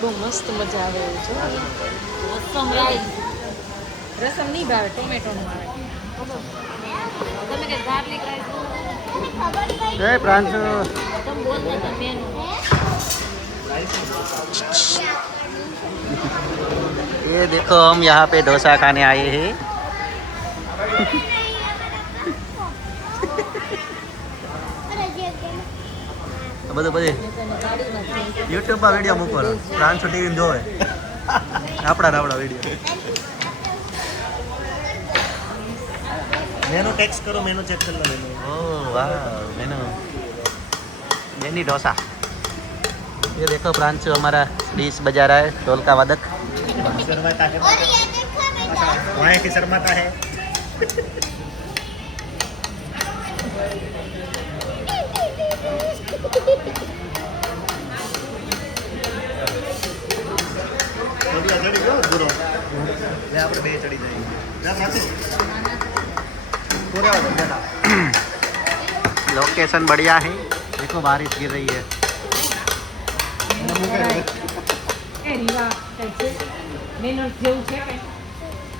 બહુ મસ્ત મજા આવે એવું છે. રસમ રાઈસ. રસમ નહીં ભાવે, ટોમેટોનું આવે. તમે કે ગાર્લિક રાઈસ એ પ્રાંશુ તમે બોલતા હતા મેનુ. ये देखो हम यहाँ पे डोसा खाने आए हैं. બધું પછી યુટ્યુબમાં વિડીયો મૂકવાનો, પ્રાંશુ ટીવી જોવે આપણા વિડીયો. मेनू टेक्स्ट करो, मेनू चेक कर लो मेनू. ओह वाह, मेनू बेनी डोसा. ये देखो प्रांशु हमारा डिश बजा रहा है, ढोल का वादक. शर्माता है, वहाँ की शर्माता है. चढ़ी गयो बुरो. આપણે બે ચડી જાય. जा प्रांशु. पूरा लोकेशन बढ़िया है. देखो बारिश गिर रही है. એ રીવા કંઈ છે મેનુ જેવું છે કંઈ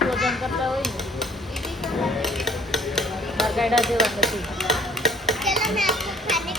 ભોજન કરતા હોય ને મારા ગાડા જેવા નથી. चलो मैं आपको खाने